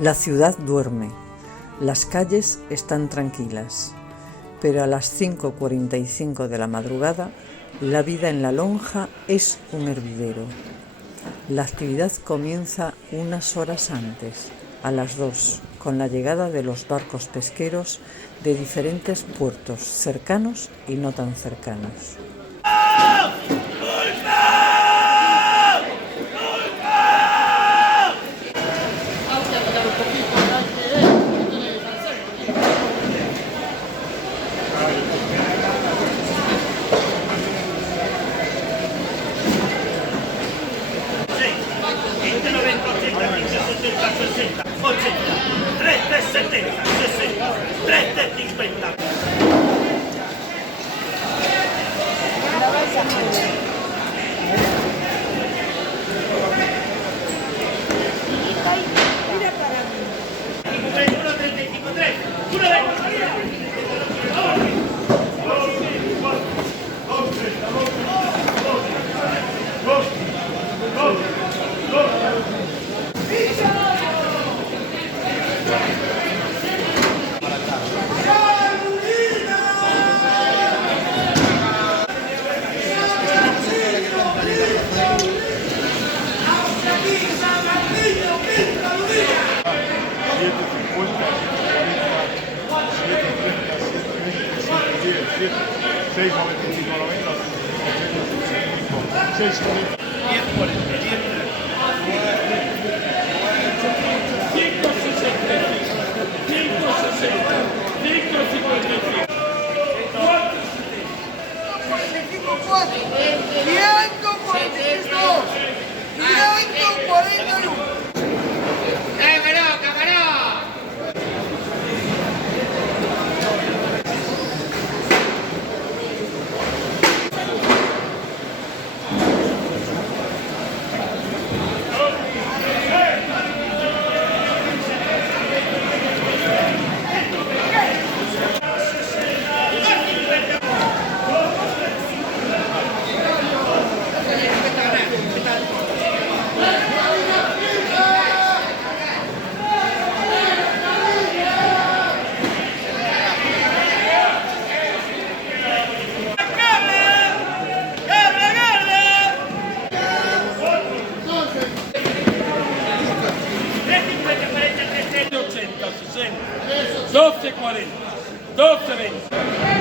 La ciudad duerme, las calles están tranquilas, pero a las 5:45 de la madrugada, la vida en La Lonja es un hervidero. La actividad comienza unas horas antes, a las 2, con la llegada de los barcos pesqueros de diferentes puertos cercanos y no tan cercanos. $12.40, $12.20.